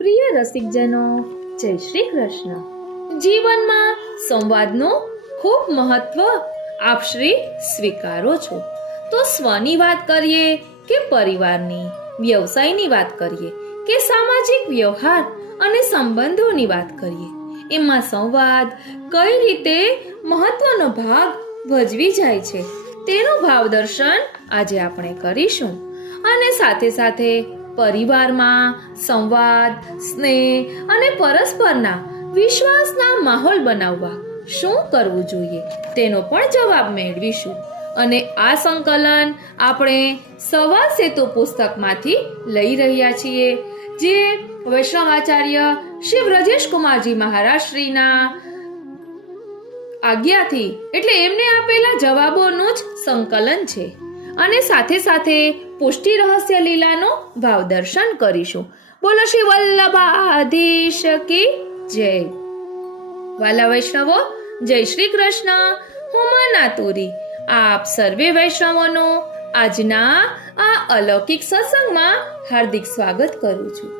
પ્રિય રસિકજનો, જય શ્રી કૃષ્ણ. જીવનમાં સંવાદનું ખૂબ મહત્વ આપ શ્રી સ્વીકારો છો. તો સ્વની વાત કરીએ કે પરિવારની, વ્યવસાયની વાત કરીએ કે સામાજિક વ્યવહાર અને સંબંધોની વાત કરીએ, એમાં સંવાદ કઈ રીતે મહત્વનો ભાગ ભજવી જાય છે તેનું ભાવદર્શન આજે આપણે કરીશું. અને સાથે સાથે પરિવારમાં સંવાદ, સ્નેહ અને પરસ્પરના વિશ્વાસના માહોલ બનાવવા શું કરવું જોઈએ તેનો પણ જવાબ મેળવીશું. અને આ સંકલન આપણે સંવાદ સેતુ પુસ્તકમાંથી લઈ રહ્યા છીએ, જે વૈષ્ણવાચાર્ય શ્રી બ્રજેશ કુમારજી મહારાજ શ્રીના આજ્ઞાથી એટલે એમને આપેલા જવાબોનું જ સંકલન છે. અને સાથે સાથે પુષ્ટિ રહસ્ય લીલાનો ભાવદર્શન કરીશું. બોલો શ્રી વલ્લભાધીશ કી જય. વાલા વૈષ્ણવો, જય શ્રી કૃષ્ણ. હું મનાતુરી આપ સર્વે વૈષ્ણવોનો આજના આ અલૌકિક સત્સંગમાં હાર્દિક સ્વાગત કરું છું.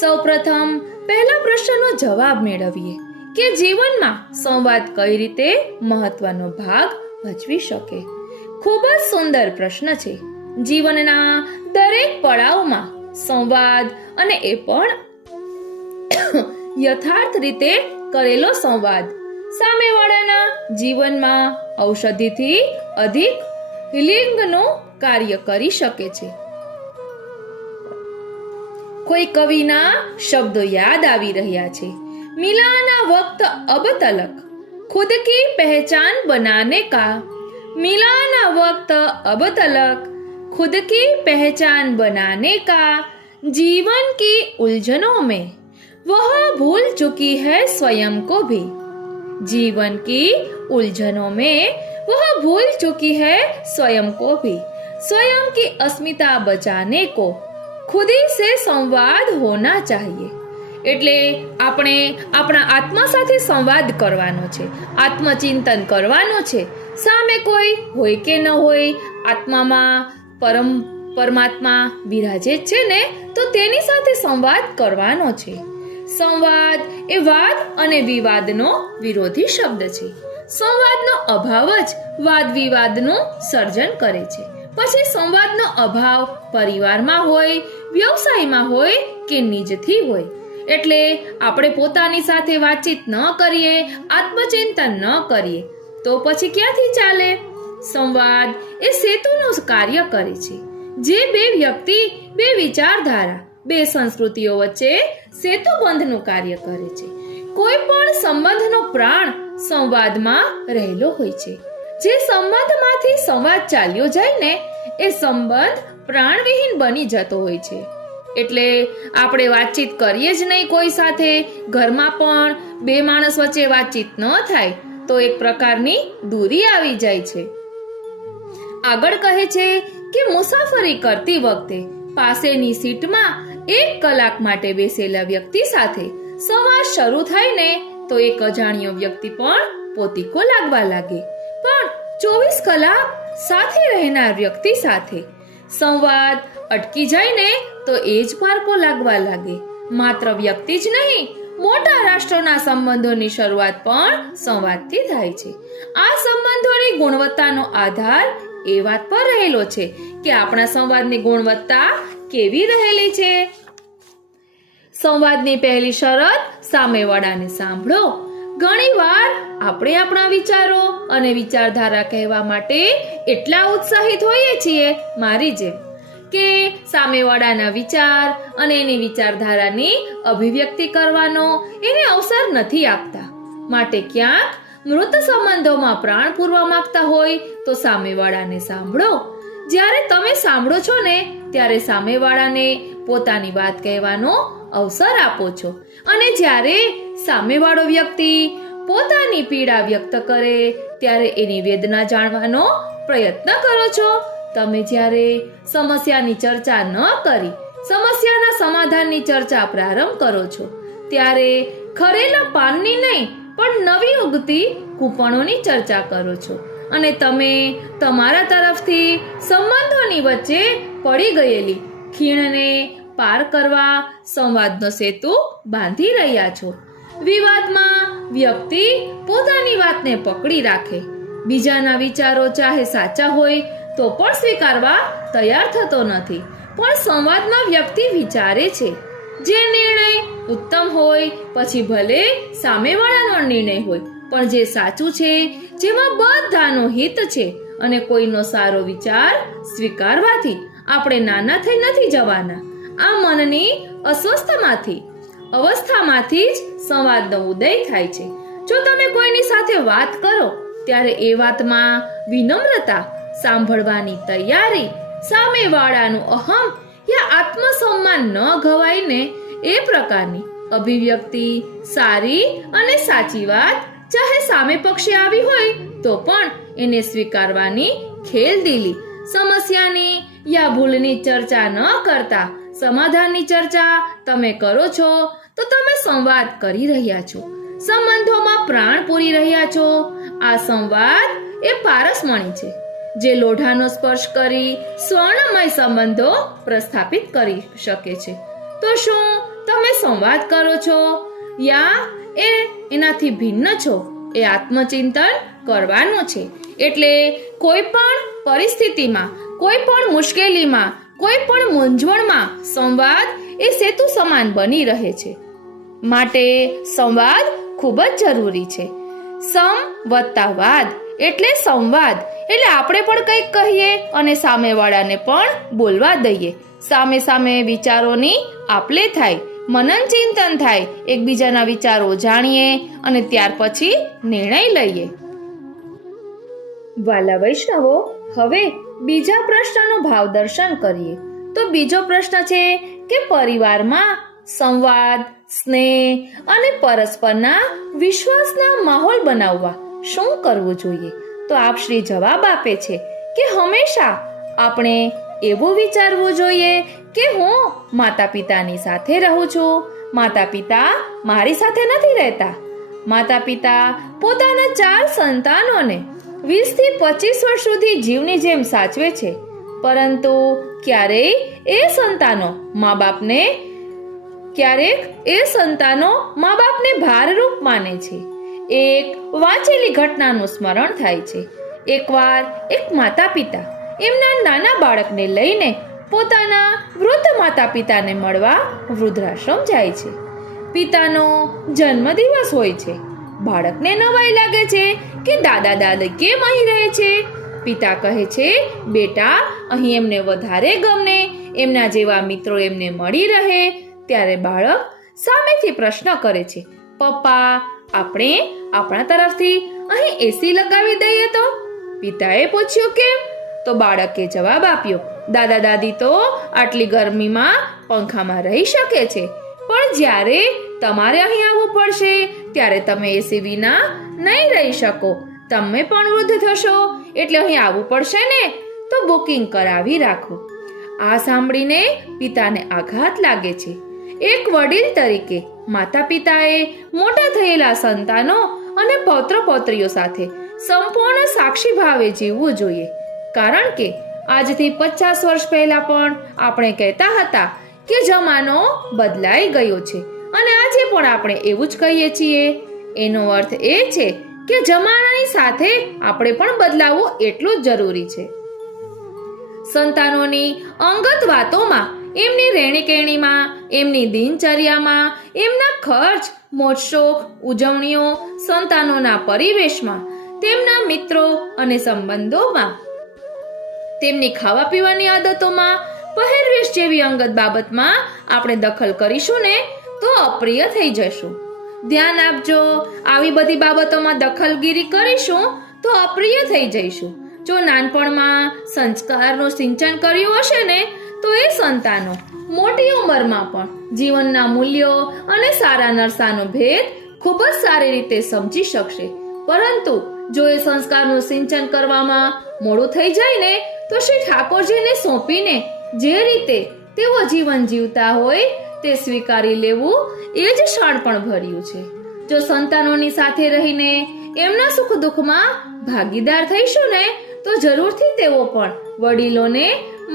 સૌપ્રથમ પહેલા પ્રશ્નનો જવાબ મેળવીએ કે જીવનમાં સંવાદ કઈ રીતે મહત્વનો ભાગ ભજવી શકે. ખૂબ જ સુંદર પ્રશ્ન છે. જીવનના દરેક પડાવમાં સંવાદ, અને એ પણ યથાર્થ રીતે કરેલો સંવાદ સામેવાળાના જીવનમાં ઔષધિથી અધિક હિલિંગનું કાર્ય કરી શકે છે. કોઈ કવિના શબ્દો યાદ આવી રહ્યા છે. મિલાના વક્ત અબ તલક ખુદ કી પહેચાન બનાને કા, मिलाना वक्त अब तलक खुद की पहचान बनाने का, जीवन की उलझनों में वह भूल चुकी है स्वयं को भी. जीवन की उलझनों में वह भूल चुकी है स्वयं को भी. स्वयं की अस्मिता बचाने को खुद ही से संवाद होना चाहिए. એટલે આપણે આપણા આત્મા સાથે સંવાદ કરવાનો છે, આત્મચિંતન કરવાનો છે. સામે કોઈ હોય કે ન હોય, આત્મામાં પરમાત્મા બિરાજે છે ને, તો તેની સાથે સંવાદ કરવાનો છે. સંવાદ એ વાદ અને વિવાદનો વિરોધી શબ્દ છે. સંવાદનો અભાવ જ વાદ વિવાદનું સર્જન કરે છે. પછી સંવાદનો અભાવ પરિવારમાં હોય, વ્યવસાયમાં હોય કે નિજથી હોય. એટલે આપણે પોતાની સાથે વાતચીત ન કરીએ, આત્મચિંતન ન કરીએ તો પછી ક્યાંથી ચાલે? સંવાદ એ સેતુનું કાર્ય કરે છે, જે બે વ્યક્તિ, બે વિચારધારા, બે સંસ્કૃતિઓ વચ્ચે સેતુબંધનું કાર્ય કરે છે. કોઈ પણ સંબંધનો પ્રાણ સંવાદમાં રહેલો હોય છે. જે સંબંધમાંથી સંવાદ ચાલ્યો જાય ને, એ સંબંધ પ્રાણવિહીન બની જતો હોય છે. એટલે આપણે વાતચીત કરીએ જ નહીં કોઈ સાથે, ઘરમાં પણ બે માણસ વચ્ચે વાતચીત ન થાય તો એક પ્રકારની દૂરી આવી જાય છે. આગળ કહે છે કે મુસાફરી કરતી વખતે પાસેની સીટમાં 1 કલાક માટે બેસેલા વ્યક્તિ સાથે સંવાદ શરૂ થાય ને, તો એક અજાણ્યો વ્યક્તિ પણ પોતીકો લાગવા લાગે. પણ 24 કલાક સાથે રહેનાર વ્યક્તિ સાથે સંવાદ અટકી જાય ને, તો એ જ પારકો લાગવા લાગે. માત્ર વ્યક્તિ જ નહીં, મોટા રાષ્ટ્રોના સંબંધોની શરૂઆત પણ સંવાદથી થાય છે. આ સંબંધોની ગુણવત્તાનો આધાર એ વાત પર રહેલો છે કે આપણા સંવાદની ગુણવત્તા કેવી રહેલી છે. સંવાદની પહેલી શરત સામેવાળાને સાંભળો. ઘણીવાર આપણે આપણા વિચારો અને વિચારધારા કહેવા માટે એટલા ઉત્સાહિત હોઈએ છીએ, મારી જેમ, કે સામેવાળાના વિચાર અને એની વિચારધારાની અભિવ્યક્તિ કરવાનો એને અવસર નથી આપતા. માટે ક્યાંક મૃત સંબંધોમાં પ્રાણ પૂરવા માંગતા હોય તો સામેવાળાને સાંભળો. જ્યારે તમે સાંભળો છો ને, ત્યારે સામેવાળાને પોતાની વાત કહેવાનો અવસર આપો છો. અને જ્યારે સામેવાળો વ્યક્તિ પોતાની પીડા વ્યક્ત કરે, ત્યારે એની વેદના જાણવાનો પ્રયત્ન કરો છો. તમે જ્યારે સમસ્યાની ચર્ચા ન કરી, સમસ્યાના સમાધાનની ચર્ચા પ્રારંભ કરો છો, ત્યારે ખરેલા પાનની નહીં પણ નવી ઉગતી કૂંપણોની ચર્ચા કરો છો. અને તમે તમારા તરફથી સંબંધોની વચ્ચે પડી ગયેલી ખીણને પાર કરવા સંવાદનો સેતુ બાંધી રહ્યા છો. વિવાદમાં વ્યક્તિ પોતાની વાતને પકડી રાખે, બીજાના વિચારો ચાહે સાચા હોય તો પણ સ્વીકારવા તૈયાર થતો નથી. પણ સંવાદમાં વ્યક્તિ વિચારે છે. જે નિર્ણય ઉત્તમ હોય, પછી ભલે સામેવાળાનો નિર્ણય હોય, પણ જે સાચું છે, જેમાં બધાનો હિત છે અને કોઈનો સારો વિચાર સ્વીકારવાથી આપણે નાના થઈ નથી જવાના. આ મનની અવસ્થામાંથી જ સંવાદનો ઉદય થાય છે. જો તમે કોઈની સાથે વાત કરો ત્યારે એ વાતમાં વિનમ્રતા, સાંભળવાની તૈયારી, સામેવાળાનું અહમ યા આત્મસન્માન ન ઘવાઈને એ પ્રકારની અભિવ્યક્તિ સારી અને સાચી વાત ચાહે સામે પક્ષે આવી હોય તો પણ એને સ્વીકારવાની ખેલદિલી. સમસ્યાની યા ભૂલની ચર્ચા ન કરતા સમાધાનની ચર્ચા તમે કરો છો તો તમે સંવાદ કરી રહ્યા છો, સંબંધોમાં પ્રાણ પૂરી રહ્યા છો. આ સંવાદ એ પારસમણી છે જે લોઢાનો સ્પર્શ કરી સ્વર્ણમય સંબંધો પ્રસ્થાપિત કરી શકે છે. તો શું તમે સંવાદ કરો છો યા એનાથી ભિન્ન છો? એ આત્મચિંતન કરવાનું છે. એટલે કોઈ પણ પરિસ્થિતિમાં, કોઈ પણ મુશ્કેલીમાં, કોઈ પણ મૂંઝવણમાં સંવાદ એ સેતુ સમાન બની રહે છે. માટે સંવાદ ખૂબ જ જરૂરી છે. સમ વત્તા વાદ એટલે સંવાદ. એટલે આપણે પણ કંઈક કહીએ અને સામેવાળાને પણ બોલવા દઈએ. સામે વિચારોની આપલે થાય, મનન ચિંતન થાય, એકબીજાના વિચારો જાણીએ અને ત્યાર પછી નિર્ણય લઈએ. વાલા વૈષ્ણવો, હવે બીજા પ્રશ્નનું ભાવ દર્શન કરીએ. તો બીજો પ્રશ્ન છે કે પરિવારમાં સંવાદ, સ્નેહ અને પરસ્પરના વિશ્વાસના માહોલ બનાવવા શું કરવું જોઈએ? તો આપ શ્રી જવાબ આપે છે કે હંમેશા આપણે એવું વિચારવું જોઈએ કે હું માતા પિતાની સાથે રહું છું, માતા પિતા મારી સાથે નથી રહેતા. માતા પિતા પોતાના 4 સંતાનોને 20 થી 25 વર્ષ સુધી જીવની જેમ સાચવે છે, પરંતુ ક્યારેક એ સંતાનો મા બાપને ભારરૂપ માને છે. એક વાંચેલી ઘટનાનું સ્મરણ થાય છે. એકવાર એક માતા પિતા એમના નાના બાળકને લઈને પોતાના વૃદ્ધ માતા પિતાને મળવા વૃદ્ધાશ્રમ જાય છે. પિતાનો જન્મદિવસ હોય છે. બાળકને નવાઈ લાગે છે કે દાદા દાદી કેમ અહીં રહે છે. પિતા કહે છે, બેટા, અહીં એમને વધારે ગમે, એમના જેવા મિત્રો એમને મળી રહે. ત્યારે બાળક સામેથી પ્રશ્ન કરે છે, પપ્પા, આપણે આપણા તરફથી અહીં એસી લગાવી દઈએ તો? પિતાએ પૂછ્યું, કેમ? તો બાળકે જવાબ આપ્યો, દાદા દાદી તો આટલી ગરમીમાં પંખામાં રહી શકે છે, પણ જ્યારે તમારે અહીં આવવું પડશે ત્યારે તમે એસી વિના નહીં રહી શકો. તમે પણ વૃદ્ધ થશો એટલે અહીં આવવું પડશે ને, તો બુકિંગ કરાવી રાખો. આ સાંભળીને પિતાને આઘાત લાગે છે. એક વડીલ તરીકે માતા પિતાએ મોટા થયેલા સંતાનો અને પૌત્ર પૌત્રીઓ સાથે સંપૂર્ણ સાક્ષી ભાવે જીવવું જોઈએ. કારણ કે આજથી 50 વર્ષ પહેલા પણ આપણે કહેતા હતા કે જમાનો બદલાઈ ગયો છે અને આજે પણ આપણે એવું જ કહીએ છીએ. એનો અર્થ એ છે કે જમાનાની સાથે આપણે પણ બદલાવવું એટલું જ જરૂરી છે. સંતાનોની અંગત વાતોમાં, એમની રહેણીકરણીમાં, એમની દિનચર્યામાં, એમના ખર્ચ, મોજશોખ, ઉજવણીઓ, સંતાનોના પરિવેશમાં, તેમના મિત્રો અને સંબંધોમાં, તેમની ખાવા પીવાની આદતોમાં, પહેરવેશ જેવી અંગત બાબતમાં આપણે દખલ કરીશું ને તો અપ્રિય થઈ જશું. ધ્યાન આપજો, આવી બધી બાબતોમાં દખલગીરી કરીશું તો અપ્રિય થઈ જઈશું. જો નાનપણમાં સંસ્કારનું સિંચન કર્યું હશે ને તો એ સંતાનો મોટી ઉંમરમાં પણ જીવનના મૂલ્યો અને સારા નરસાનો ભેદ ખૂબ જ સારી રીતે સમજી શકશે. પરંતુ જો એ સંસ્કારનું સિંચન કરવામાં મોડું થઈ જાય ને તો શ્રી ઠાકોરજીને સોંપીને જે રીતે તેઓ જીવન જીવતા હોય તે સ્વીકારી લેવું એ જ શાણપણ ભર્યું છે. જો સંતાનોની સાથે રહીને એમના સુખ દુઃખમાં ભાગીદાર થઈશું ને તો જરૂરથી તેઓ પણ વડીલોને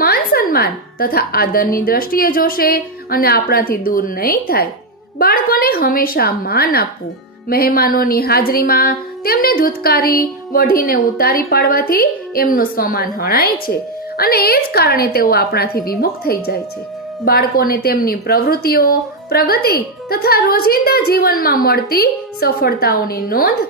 માન સન્માન તથા આદરની દ્રષ્ટિએ જોશે અને આપણાથી દૂર નહીં થાય. બાળકોને હંમેશા માન આપવું. મહેમાનોની હાજરીમાં તેમને ધૂતકારી વઢીને ઉતારી પાડવાથી એમનું સ્વમાન હણાય છે અને એ જ કારણે તેઓ આપણાથી વિમુખ થઈ જાય છે. બાળકોને તેમની પ્રવૃત્તિઓ, પ્રગતિ તથા રોજિંદા જીવનમાં મળતી સફળતાઓની નોંધ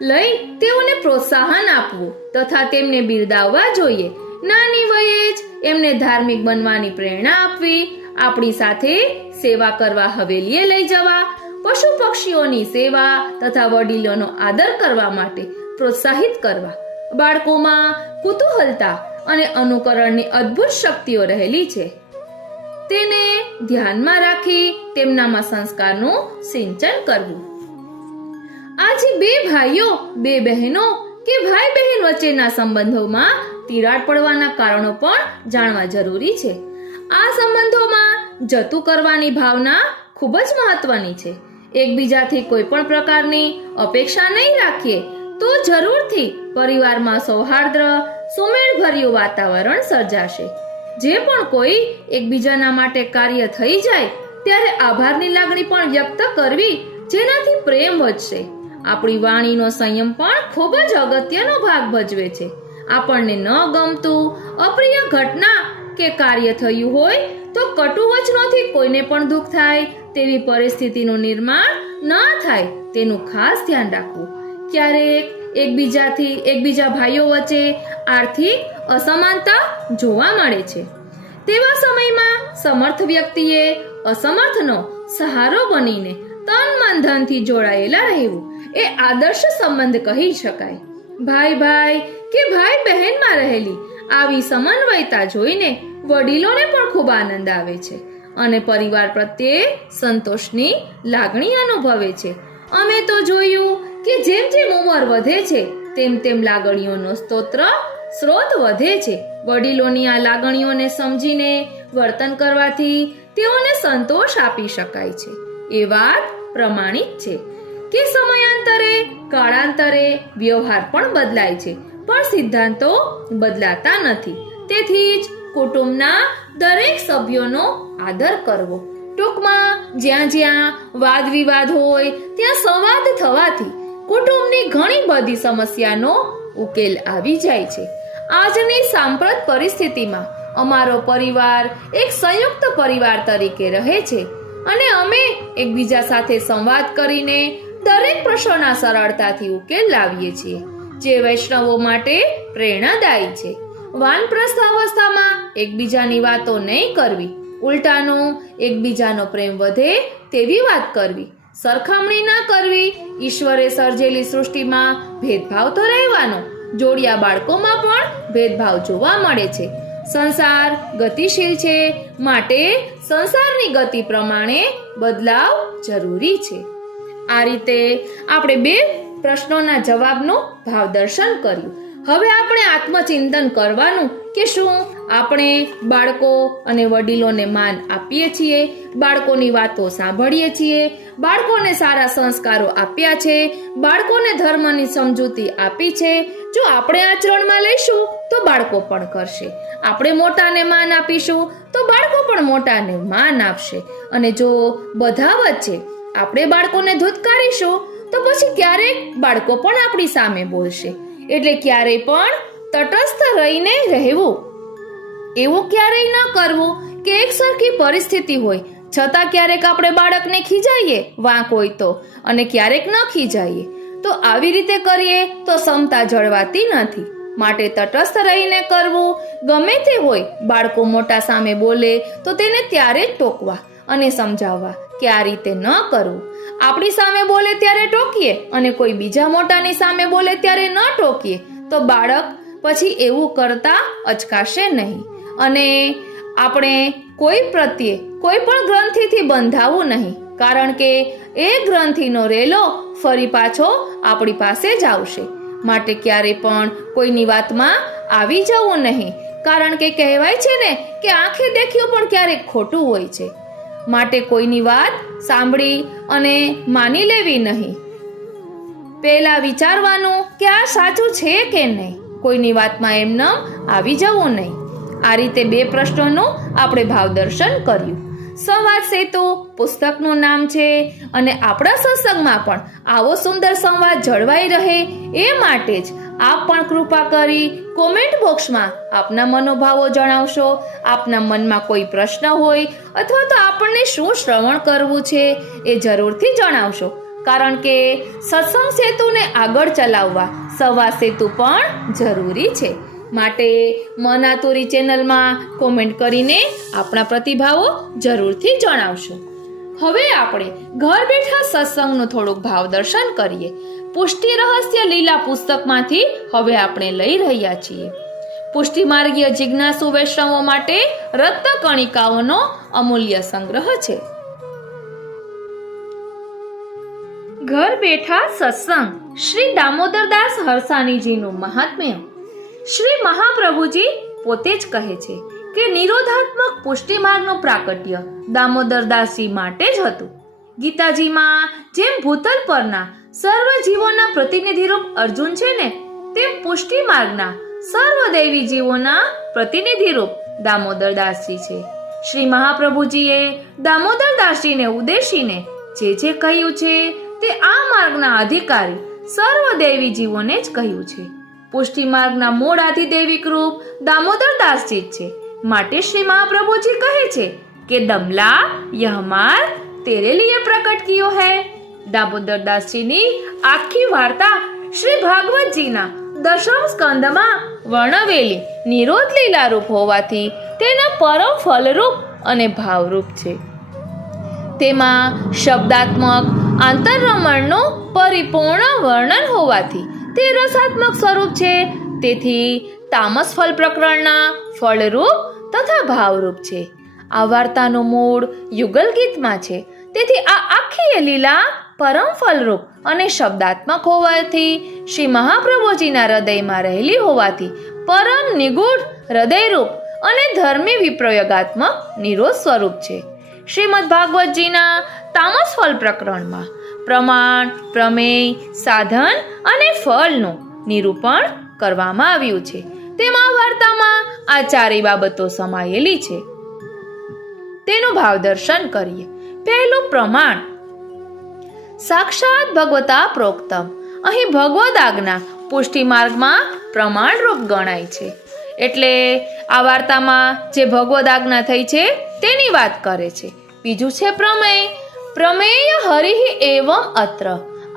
લઈ તેઓને પ્રોત્સાહન આપવું તથા તેમને બિરદાવવા જોઈએ. નાની વયે જ એમને ધાર્મિક બનવાની પ્રેરણા આપવી. આપણી સાથે સેવા કરવા હવેલીએ લઈ જવા, પશુ પક્ષીઓની સેવા તથા વડીલોનો આદર કરવા માટે પ્રોત્સાહિત કરવા. બાળકોમાં કુતૂહલતા અને અનુકરણની અદ્ભુત શક્તિઓ રહેલી છે. તેને ધ્યાનમાં રાખી તેમનામાં સંસ્કારનું સિંચન કરવું. આજે બે ભાઈઓ, બે બહેનો કે ભાઈ બહેન વચ્ચેના સંબંધોમાં તિરાડ પડવાના કારણો પણ જાણવા જરૂરી છે. આ સંબંધોમાં જતું કરવાની ભાવના ખૂબ જ મહત્વની છે. એકબીજાથી કોઈ પણ પ્રકારની અપેક્ષા નહીં રાખીએ તો જરૂરથી પરિવારમાં સૌહાર્દ, સુમેળભર્યું વાતાવરણ સર્જાશે. જે પણ કોઈ એકબીજાના માટે કાર્ય થઈ જાય ત્યારે આભારની લાગણી પણ વ્યક્ત કરવી, જેનાથી પ્રેમ વધશે. આપણી વાણીનો સંયમ પણ ખૂબ જ અગત્યનો ભાગ ભજવે છે. આપણને ન ગમતું અપ્રિય ઘટના કે કાર્ય થયું હોય તો કટુ વચનોથી કોઈને પણ દુઃખ થાય તેવી પરિસ્થિતિનું નિર્માણ ન થાય તેનું ખાસ ધ્યાન રાખવું. ક્યારેક એકબીજા ભાઈઓ વચ્ચે આર્થિક અસમાનતા જોવા મળે છે. તેવા સમયમાં સમર્થ વ્યક્તિએ અસમર્થનો સહારો બનીને તન મન ધનથી જોડાયેલા રહેવું એ આદર્શ સંબંધ કહી શકાય. ભાઈ કે ભાઈ બહેનમાં રહેલી આવી સમન્વયતા જોઈને વડીલોને પણ ખૂબ આનંદ આવે છે અને પરિવાર પ્રત્યે સંતોષની લાગણી અનુભવે છે. અમે તો જોયું કે જેમ જેમ ઉંમર વધે છે તેમ લાગણીઓનો સ્ત્રોત વધે છે. વડીલોની આ લાગણીઓને સમજીને વર્તન કરવાથી તેઓને સંતોષ આપી શકાય છે. એ વાત પ્રમાણિત છે કે સમયાંતરે, કાળાંતરે વ્યવહાર પણ બદલાય છે, પણ સિદ્ધાંતો બદલાતા નથી. તેથી જ કુટુંબના દરેક સભ્યોનો આદર કરવો. ટૂંકમાં જ્યાં વાદ વિવાદ હોય ત્યાં સંવાદ થવાથી કુટુંબની ઘણી બધી સમસ્યાનો ઉકેલ આવી જાય છે. આજની સાંપ્રત પરિસ્થિતિમાં અમારો પરિવાર એક સંયુક્ત પરિવાર તરીકે રહે છે અને અમે એકબીજા સાથે સંવાદ કરીને દરેક પ્રશ્નોના સરળતાથી ઉકેલ લાવીએ છીએ, જે વૈષ્ણવો માટે પ્રેરણાદાયી છે. વાનપ્રસ્થ અવસ્થામાં એકબીજાની વાતો નહીં કરવી, ઉલટાનો એકબીજાનો પ્રેમ વધે તેવી વાત કરવી, સરખામણી ના કરવી. ઈશ્વરે સર્જેલી સૃષ્ટિમાં ભેદભાવ તો રહેવાનો, જોડિયા બાળકોમાં પણ ભેદભાવ જોવા મળે છે. સંસાર ગતિશીલ છે, માટે સંસારની ગતિ પ્રમાણે બદલાવ જરૂરી છે. આ રીતે આપણે બે પ્રશ્નોના જવાબનું ભાવદર્શન કર્યું. હવે આપણે આત્મચિંતન કરવાનું કે શું આપણે બાળકો અને વડીલોને માન આપીએ છીએ, બાળકોની વાતો સાંભળીએ છીએ, બાળકોને સારા સંસ્કારો આપ્યા છે, બાળકોને ધર્મની સમજૂતી આપી છે. જો આપણે આચરણમાં લઈશું તો બાળકો પણ કરશે. આપણે મોટાને માન આપીશું તો બાળકો પણ મોટાને માન આપશે. અને જો બધા વચ્ચે આપણે બાળકોને ધૂતકારીશું તો પછી ક્યારેક બાળકો પણ આપણી સામે બોલશે. એટલે ક્યારેય પણ તટસ્થ રહીને રહેવું. એવું ક્યારેય ન કરવું કે એક સરખી પરિસ્થિતિ હોય છતાં ક્યારેક આપણે બાળકને ખીજાઈએ વાંક હોય તો, અને ક્યારેક ન ખીજાઈએ. તો આવી રીતે કરીએ તો સમતા જળવાતી નથી. માટે તટસ્થ રહીને કરવું. ગમે તે હોય, બાળકો મોટા સામે બોલે તો તેને ત્યારે જ ટોકવા અને સમજાવવા કે આ રીતે ન કરવું. આપણી સામે બોલે ત્યારે ટોકીએ અને કોઈ બીજા મોટાની સામે બોલે ત્યારે ન ટોકીએ તો બાળક પછી એવું કરતા અચકાશે નહીં. અને આપણે કોઈ પ્રત્યે કોઈ પણ ગ્રંથિથી બંધાવું નહીં, કારણ કે એ ગ્રંથિનો રેલો ફરી પાછો આપણી પાસે જ આવશે. માટે ક્યારે પણ કોઈની વાતમાં આવી જવું નહીં, કારણ કે કહેવાય છે ને કે આંખે દેખ્યું પણ ક્યારેક ખોટું હોય છે. માટે કોઈની વાત સાંભળી અને માની લેવી નહીં. પહેલા વિચારવાનું કે આ સાચું છે કે નહીં. કોઈની વાતમાં એમને આવી જવું નહીં. આ રીતે 2 પ્રશ્નોનું આપણે ભાવદર્શન કર્યું. સંવાદ સેતુ પુસ્તકનું નામ છે અને આપણા સત્સંગમાં પણ આવો સુંદર સંવાદ જળવાઈ રહે એ માટે જ આપ પણ કૃપા કરી કોમેન્ટ બોક્સમાં આપના મનોભાવો જણાવશો. આપના મનમાં કોઈ પ્રશ્ન હોય અથવા તો આપણને શું શ્રવણ કરવું છે એ જરૂરથી જણાવશો, કારણ કે સત્સંગ સેતુને આગળ ચલાવવા સંવાદ સેતુ પણ જરૂરી છે. માટે મનાતુરી ચેનલમાં કોમેન્ટ કરીને આપણા પ્રતિભાવો જરૂરથી જણાવશો. હવે આપણે ઘર બેઠા સત્સંગનું થોડુંક ભાવદર્શન કરીએ. પુષ્ટિ રહસ્ય લીલા પુસ્તકમાંથી હવે આપણે લઈ રહ્યા છીએ. પુષ્ટિ માર્ગીય જિજ્ઞાસુ વૈષ્ણવો માટે રત્ન કણિકાઓનો અમૂલ્ય સંગ્રહ છે. ઘર બેઠા સત્સંગ શ્રી દામોદરદાસ હરસાણીજીનું મહાત્મ્ય. શ્રી મહાપ્રભુજી પોતે જ કહે છે કે નિરોધાત્મક પુષ્ટિ માર્ગનું પ્રાકટ્ય દામોદરદાસજી માટે જ હતું. ગીતાજીમાં જેમ ભૂતલ પરના સર્વ જીવોના પ્રતિનિધિરૂપ અર્જુન છે ને, તેમ પુષ્ટિ માર્ગના સર્વ દૈવી જીવોના પ્રતિનિધિરૂપ દામોદરદાસજી છે. શ્રી મહાપ્રભુજીએ દામોદરદાસજીને ઉદ્દેશીને જે કહ્યું છે તે આ માર્ગના અધિકારી સર્વ દૈવી જીવોને જ કહ્યું છે. પુષ્ટિ માર્ગના મૂળ આધિદૈવિક રૂપ દામોદરદાસજી જ છે. માટે શ્રી મહાપ્રભુજી કહે છે કે દમલા યહ માર્ગ તેરે લીએ પ્રકટ કિયો હૈ. દામોદરદાસજીની આખી વાર્તા શ્રી ભાગવતજીના 10મ સ્કંદમાં વર્ણવેલી નિરોધ લીલા રૂપ હોવાથી તેના પરમ ફલરૂપ અને ભાવરૂપ છે. તેમાં શબ્દાત્મક આંતરરમણનું પરિપૂર્ણ વર્ણન હોવાથી તે રસાત્મક સ્વરૂપ છે. તેથી તામસ ફલ પ્રકરણના ફળરૂપ તથા ભાવરૂપ છે. આ વાર્તાનું મૂળ યુગલ ગીતમાં છે. તેથી આ આખી લીલા પરમ ફલરૂપ અને શબ્દાત્મક હોવાથી શ્રી મહાપ્રભુજીના હૃદયમાં રહેલી હોવાથી પરમ નિગૂઢ હૃદયરૂપ અને ધર્મી વિપ્રયોગાત્મક નિરોધ સ્વરૂપ છે. શ્રીમદ ભાગવતજીના તામસ ફલ પ્રકરણમાં પ્રમાણ, પ્રમેય, સાધન અને ફળનું નિરૂપણ કરવામાં આવ્યું છે. તેમાં વાર્તામાં આ 4 બાબતો સમાયેલી છે. તેનું ભાવદર્શન કરીએ. પહેલું પ્રમાણ. સાક્ષાત ભગવતા પ્રોક્તમ. અહીં ભગવદ આજ્ઞા પુષ્ટિ માર્ગમાં પ્રમાણરૂપ ગણાય છે. એટલે આ વાર્તામાં જે ભગવદ આજ્ઞા થઈ છે તેની વાત કરે છે. બીજું છે પ્રમેય. પ્રમેય હરિ એવમ અત્ર.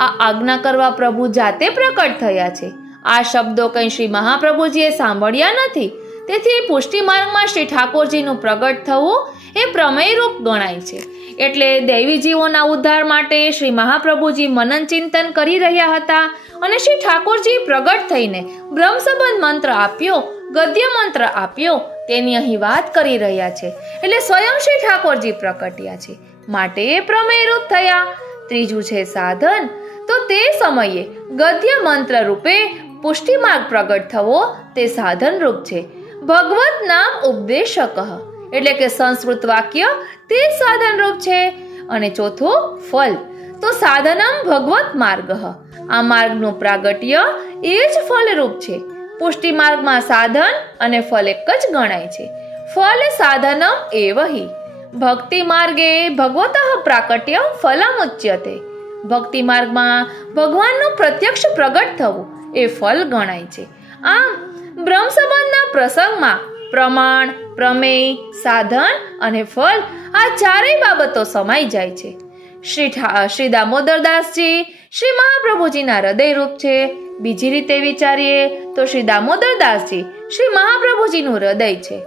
આ આજ્ઞા કરવા પ્રભુ જાતે પ્રકટ થયા છે. આ શબ્દો કંઈ શ્રી મહાપ્રભુજીએ સાંભળ્યા નથી. તેથી પુષ્ટિ માર્ગમાં શ્રી ઠાકોરજીનું પ્રગટ થવું એ પ્રમેય રૂપ ગણાય છે. એટલે દૈવી જીવોના ઉદ્ધાર માટે શ્રી મહાપ્રભુજી મનન ચિંતન કરી રહ્યા હતા અને શ્રી ઠાકોરજી પ્રગટ થઈને બ્રહ્મ સંબંધ મંત્ર આપ્યો, ગદ્ય મંત્ર આપ્યો, તેની અહીં વાત કરી રહ્યા છે. એટલે સ્વયં શ્રી ઠાકોરજી પ્રકટ્યા છે, માટે એ પ્રમેય રૂપ થયા. ત્રીજું છે સાધન. તો તે સમયે ગદ્ય મંત્ર રૂપે પુષ્ટિ માર્ગ પ્રગટ થવો તે સાધન રૂપ છે. ભગવત નામ ઉપદેશક, એટલે કે સંસ્કૃત વાક્ય તે સાધન રૂપ છે. અને ચોથું ફલ. તો સાધનમ ભગવત માર્ગ. આ માર્ગનું પ્રાગટ્ય એ જ ફલરૂપ છે. પુષ્ટિ માર્ગમાં સાધન અને ફલ એક જ ગણાય છે. ફલ સાધનમ એવહિ. ભક્તિ માર્ગે ભગવતઃ પ્રાકટ્ય ફલમ ઉચ્યતે. ભક્તિ માર્ગમાં ભગવાનનું પ્રત્યક્ષ પ્રગટ થવું એ ફલ ગણાય છે. આમ બ્રહ્મ સંબંધના પ્રસંગમાં પ્રમાણ, પ્રમેય, સાધન અને ફલ આ 4 બાબતો સમાઈ જાય છે. શ્રી દામોદરદાસજી શ્રી મહાપ્રભુજીના હૃદયરૂપ છે. બીજી રીતે વિચારીએ તો શ્રી દામોદરદાસજી શ્રી મહાપ્રભુજીનું હૃદય છે.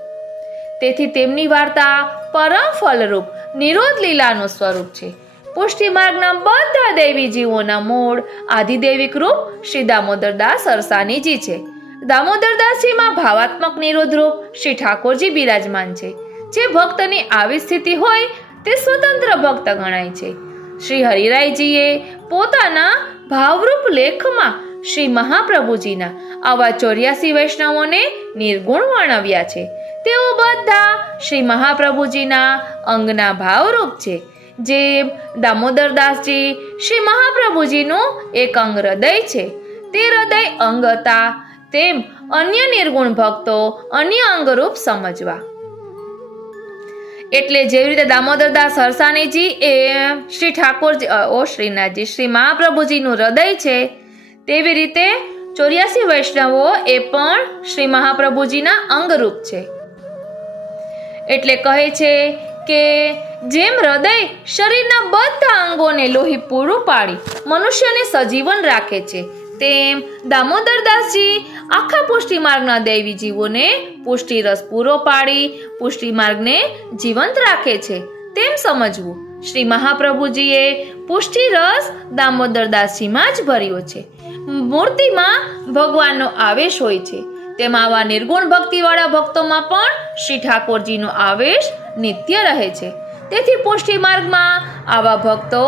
તેથી તેમની વાર્તા પરમ ફલરૂપ નિરોધ લીલાનું સ્વરૂપ છે. પુષ્ટિ માર્ગના બધા દૈવી જીવોના મૂળ આધિદૈવિક રૂપ શ્રી દામોદરદાસ હરસાણીજી છે. દામોદરદાસજીમાં ભાવાત્મક નિરોધ રૂપ શ્રી ઠાકોરજી બિરાજમાન છે. જે ભક્તની આવી સ્થિતિ હોય તે સ્વતંત્ર ભક્ત ગણાય છે. શ્રી હરિરાયજીએ પોતાના ભાવરૂપ લેખમાં શ્રી મહાપ્રભુજીના આવા 84 વૈષ્ણવોને નિર્ગુણ વર્ણવ્યા છે. તેઓ બધા શ્રી મહાપ્રભુજીના અંગના ભાવરૂપ છે. જેમ દામોદરદાસજી શ્રી મહાપ્રભુજીનું એક અંગ હૃદય છે. તે હૃદય અંગ હતા તેમ અન્ય નિર્ગુણ ભક્તો અન્ય અંગરૂપ સમજવા. એટલે જેવી રીતે દામોદરદાસ હરસાણીજી એ શ્રી ઠાકોરજી શ્રીનાથજી શ્રી મહાપ્રભુજીનું હૃદય છે, તેવી રીતે 84 વૈષ્ણવો એ પણ શ્રી મહાપ્રભુજીના અંગરૂપ છે. એટલે કહે છે કે જેમ હૃદય શરીરના બધા અંગોને લોહી પૂરું પાડી મનુષ્યને સજીવન રાખે છે, તેમ દામોદરદાસજી આખા પુષ્ટિ માર્ગના દૈવી જીવોને પુષ્ટિ રસ પૂરો પાડી પુષ્ટિ માર્ગને જીવંત રાખે છે તેમ સમજવું. શ્રી મહાપ્રભુજીએ પુષ્ટિ રસ દામોદરદાસજીમાં જ ભર્યો છે. મૂર્તિમાં ભગવાનનો આવેશ હોય છે, તેમ આવા નિર્ગુણ ભક્તિવાળા ભક્તોમાં પણ શ્રી ઠાકોરજીનો આવેશ નિત્ય રહે છે. તેથી પુષ્ટિ માર્ગમાં આવા ભક્તો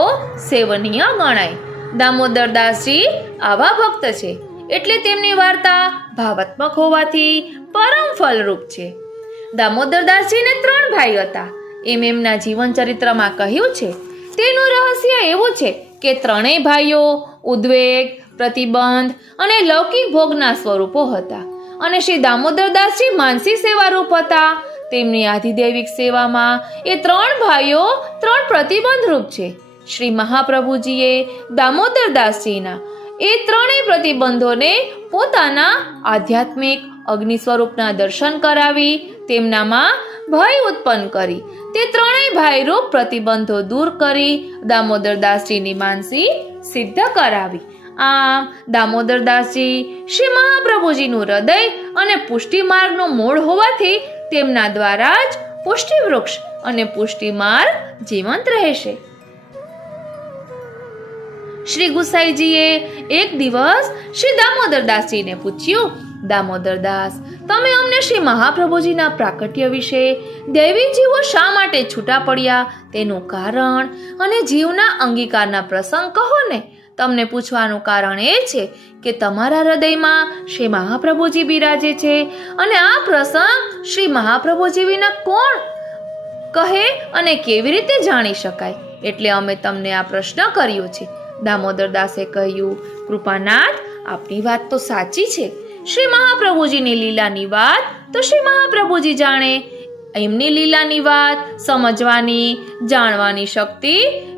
સેવનીય ગણાય. દામોદરદાસજી આવા ભક્ત છે, એટલે તેમની વાર્તા ભાવાત્મક હોવાથી પરમ ફલરૂપ છે. દામોદરદાસજીને 3 ભાઈ હતા એમ એમના જીવન ચરિત્રમાં કહ્યું છે. તેનું રહસ્ય એવું છે કે 3 ભાઈઓ ઉદ્વેગ, પ્રતિબંધ અને લૌકિક ભોગના સ્વરૂપો હતા અને શ્રી દામોદરદાસજી માનસી સેવારૂપ હતા. તેમની આધિદૈવિક સેવામાં એ 3 ભાઈઓ 3 પ્રતિબંધ રૂપ છે. શ્રી મહાપ્રભુજીએ દામોદરદાસજીના એ 3 પ્રતિબંધોને પોતાના આધ્યાત્મિક અગ્નિ સ્વરૂપના દર્શન કરાવી તેમનામાં ભય ઉત્પન્ન કરી તે 3 ભાઈરૂપ પ્રતિબંધો દૂર કરી દામોદરદાસજીની માનસી સિદ્ધ કરાવી. આમ દામોદરદાસજી શ્રી મહાપ્રભુજીનું હૃદય અને પુષ્ટિ માર્ગનો મૂળ હોવાથી તેમના દ્વારા જ પુષ્ટિ વૃક્ષ અને પુષ્ટિ માર્ગ જીવંત રહેશે. શ્રી ગુસાઈજીએ એક દિવસ શ્રી દામોદરદાસજીને પૂછ્યું, દામોદરદાસ, તમે અમને શ્રી મહાપ્રભુજીના પ્રાકટ્ય વિશે દૈવી જીવો શા માટે છૂટા પડ્યા તેનું કારણ અને જીવના અંગીકારના પ્રસંગ કહો ને. તમને પૂછવાનું કારણ એ છે કે તમારા હૃદયમાં શ્રી મહાપ્રભુજી બિરાજે છે અને આ પ્રસંગ શ્રી મહાપ્રભુજી વિના કોણ કહે અને કેવી રીતે જાણી શકાય, એટલે અમે તમને આ પ્રશ્ન કર્યો છે. દામોદરદાસે કહ્યું, કૃપાનાથ, આપની વાત તો સાચી છે. શ્રી મહાપ્રભુજીની લીલાની વાત તો શ્રી મહાપ્રભુજી જાણે. એમની લીલાની વાત સમજવાની જાણવાની શક્તિ